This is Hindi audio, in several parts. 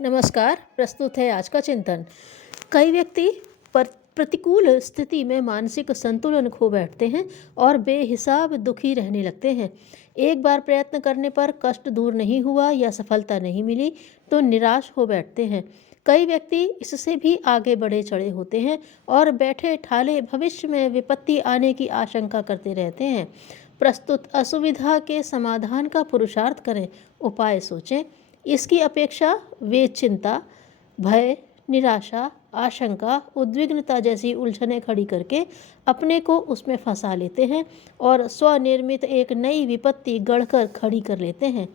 नमस्कार। प्रस्तुत है आज का चिंतन। कई व्यक्ति पर प्रतिकूल स्थिति में मानसिक संतुलन खो बैठते हैं और बेहिसाब दुखी रहने लगते हैं। एक बार प्रयत्न करने पर कष्ट दूर नहीं हुआ या सफलता नहीं मिली तो निराश हो बैठते हैं। कई व्यक्ति इससे भी आगे बढ़े चढ़े होते हैं और बैठे ठाले भविष्य में विपत्ति आने की आशंका करते रहते हैं। प्रस्तुत असुविधा के समाधान का पुरुषार्थ करें, उपाय सोचें। इसकी अपेक्षा वे चिंता, भय, निराशा, आशंका, उद्विग्नता जैसी उलझनें खड़ी करके अपने को उसमें फंसा लेते हैं और स्वनिर्मित एक नई विपत्ति गढ़कर खड़ी कर लेते हैं।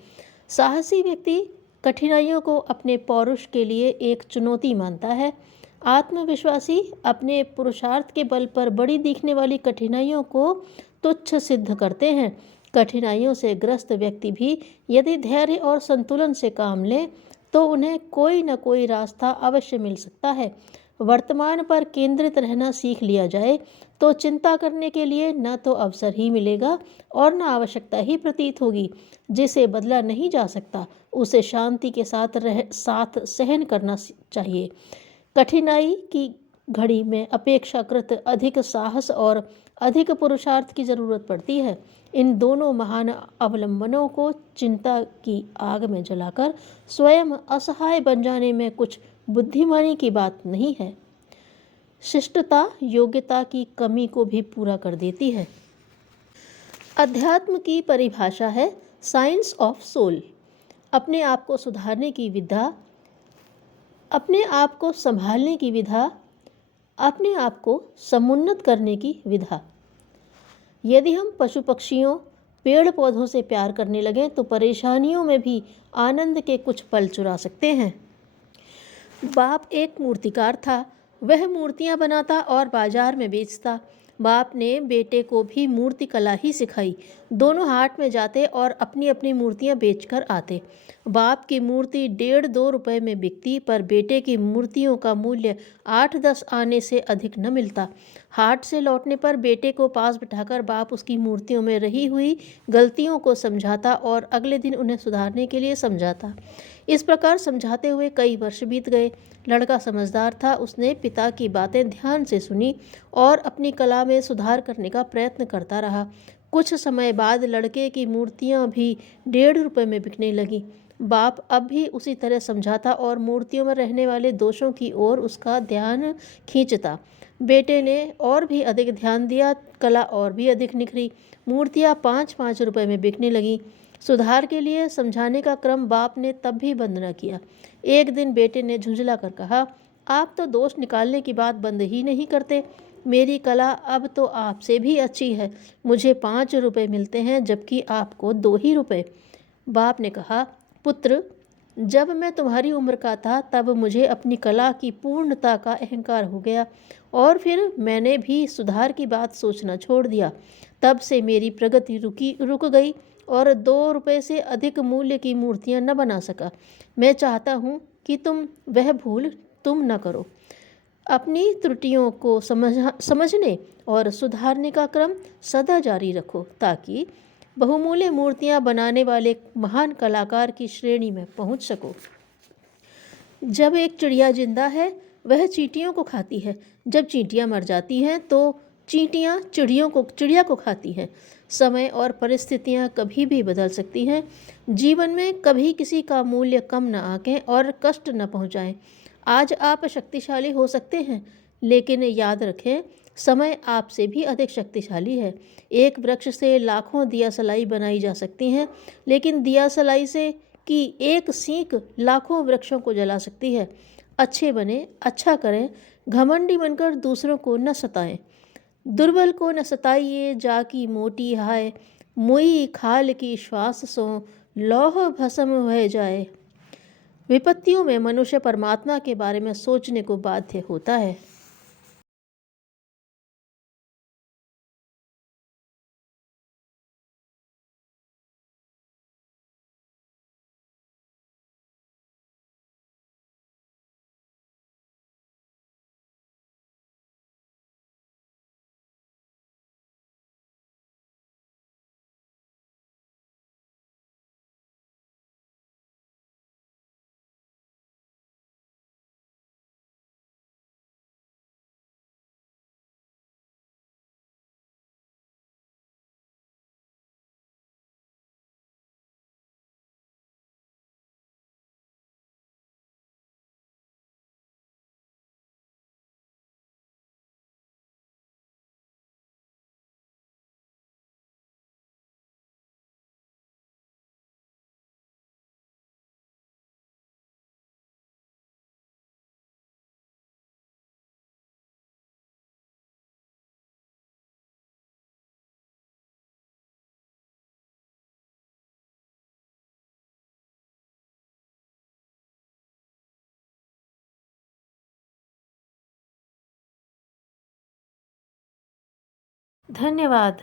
साहसी व्यक्ति कठिनाइयों को अपने पौरुष के लिए एक चुनौती मानता है। आत्मविश्वासी अपने पुरुषार्थ के बल पर बड़ी दिखने वाली कठिनाइयों को तुच्छ सिद्ध करते हैं। कठिनाइयों से ग्रस्त व्यक्ति भी यदि धैर्य और संतुलन से काम ले तो उन्हें कोई न कोई रास्ता अवश्य मिल सकता है। वर्तमान पर केंद्रित रहना सीख लिया जाए तो चिंता करने के लिए न तो अवसर ही मिलेगा और न आवश्यकता ही प्रतीत होगी। जिसे बदला नहीं जा सकता उसे शांति के साथ सहन करना चाहिए। कठिनाई की घड़ी में अपेक्षाकृत अधिक साहस और अधिक पुरुषार्थ की जरूरत पड़ती है। इन दोनों महान अवलंबनों को चिंता की आग में जलाकर स्वयं असहाय बन जाने में कुछ बुद्धिमानी की बात नहीं है। शिष्टता योग्यता की कमी को भी पूरा कर देती है। अध्यात्म की परिभाषा है साइंस ऑफ सोल। अपने आप को सुधारने की विधा, अपने आप को संभालने की विधा, अपने आप को समुन्नत करने की विधा। यदि हम पशु पक्षियों, पेड़ पौधों से प्यार करने लगें तो परेशानियों में भी आनंद के कुछ पल चुरा सकते हैं। बाप एक मूर्तिकार था। वह मूर्तियां बनाता और बाजार में बेचता। बाप ने बेटे को भी मूर्ति कला ही सिखाई। दोनों हाट में जाते और अपनी अपनी मूर्तियां बेचकर आते। बाप की मूर्ति 1.5-2 रुपए में बिकती, पर बेटे की मूर्तियों का मूल्य 8-10 आने से अधिक न मिलता। हाट से लौटने पर बेटे को पास बिठाकर बाप उसकी मूर्तियों में रही हुई गलतियों को समझाता और अगले दिन उन्हें सुधारने के लिए समझाता। इस प्रकार समझाते हुए कई वर्ष बीत गए। लड़का समझदार था। उसने पिता की बातें ध्यान से सुनी और अपनी कला में सुधार करने का प्रयत्न करता रहा। कुछ समय बाद लड़के की मूर्तियां भी 1.5 रुपए में बिकने लगी। बाप अब भी उसी तरह समझाता और मूर्तियों में रहने वाले दोषों की ओर उसका ध्यान खींचता। बेटे ने और भी अधिक ध्यान दिया। कला और भी अधिक निखरी। मूर्तियां 5-5 रुपए में बिकने लगी। सुधार के लिए समझाने का क्रम बाप ने तब भी बंद न किया। एक दिन बेटे ने झुंझला कर कहा, आप तो दोष निकालने की बात बंद ही नहीं करते। मेरी कला अब तो आपसे भी अच्छी है। मुझे 5 रुपए मिलते हैं जबकि आपको 2 ही रुपए। बाप ने कहा, पुत्र, जब मैं तुम्हारी उम्र का था तब मुझे अपनी कला की पूर्णता का अहंकार हो गया और फिर मैंने भी सुधार की बात सोचना छोड़ दिया। तब से मेरी प्रगति रुक गई और 2 रुपए से अधिक मूल्य की मूर्तियां न बना सका। मैं चाहता हूँ कि वह भूल तुम न करो। अपनी त्रुटियों को समझने और सुधारने का क्रम सदा जारी रखो ताकि बहुमूल्य मूर्तियां बनाने वाले महान कलाकार की श्रेणी में पहुंच सको। जब एक चिड़िया जिंदा है वह चींटियों को खाती है। जब चींटियां मर जाती हैं तो चींटियां चिड़िया को खाती हैं। समय और परिस्थितियां कभी भी बदल सकती हैं। जीवन में कभी किसी का मूल्य कम न आंकें और कष्ट न पहुंचाएं। आज आप शक्तिशाली हो सकते हैं, लेकिन याद रखें, समय आपसे भी अधिक शक्तिशाली है। एक वृक्ष से लाखों दियासलाई बनाई जा सकती हैं, लेकिन दियासलाई से की एक सीख लाखों वृक्षों को जला सकती है। अच्छे बने, अच्छा करें, घमंडी बनकर दूसरों को न सताएं। दुर्बल को न सताइए, जाकी मोटी हाय, मुई खाल की श्वास सो, लौह भस्म वह जाए। विपत्तियों में मनुष्य परमात्मा के बारे में सोचने को बाध्य होता है। धन्यवाद।